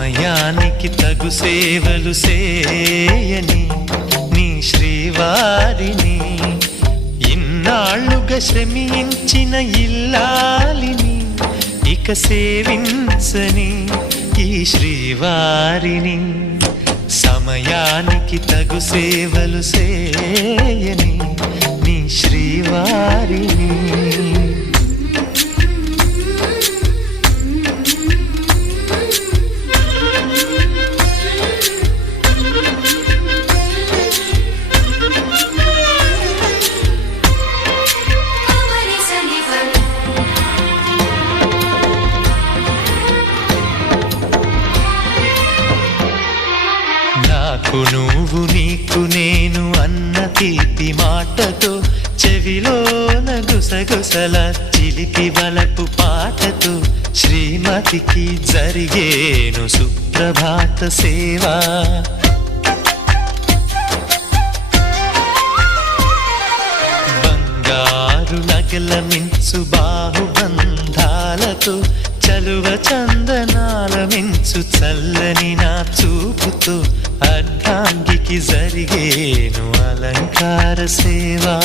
సమయానికి తగు సేవలు సేయని నీ శ్రీవారిని, ఇన్నాళ్ళుగా శ్రమించిన ఇల్లాలిని ఇక సేవించని ఈ శ్రీవారిని. సమయానికి తగు సేవలు సేయని నీ శ్రీవారిని. నాకు నువ్వు నీకు నేను అన్న తీపి మాటతో, చెవిలోన గుసగుసల చిలిపి బలపు పాటతో, శ్రీమతికి జరిగేను సుప్రభాత సేవా. బంగారు నగల మించు బాహుబంధాలతో, చలువ చందనాల మించు చల్లని నా చూపుతో, అర్ధాంగికి జరిగేను అలంకార సేవా.